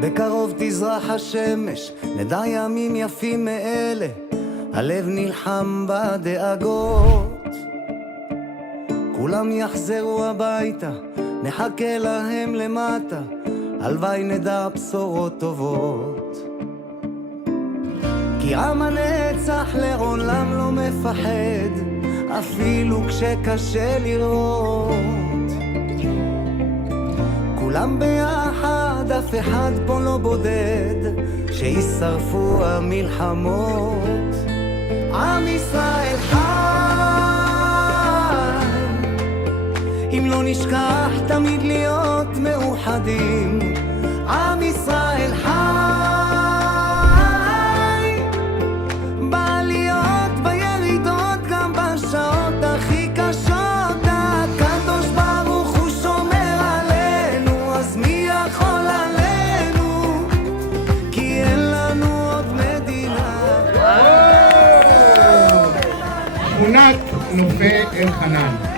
בקרוב תזרח השמש, נדע ימים יפים מאלה, הלב נלחם בדאגות. כולם יחזרו הביתה, נחכה להם למטה, הלוואי נדע בשורות טובות. כי עם הנצח לעולם לא מפחד, אפילו כשקשה לראות. כולם ביחד, אף אחד פה לא בודד, שישרפו המלחמות. עם ישראל חי, אם לא נשכח תמיד להיות מאוחדים. עם ישראל חי, בעליות בירידות, גם בשעות הכי קשות. הקדוש ברוך הוא שומר עלינו, אז מי יכול עלינו? כי אין לנו עוד מדינה. שכונת נופי אלחנן.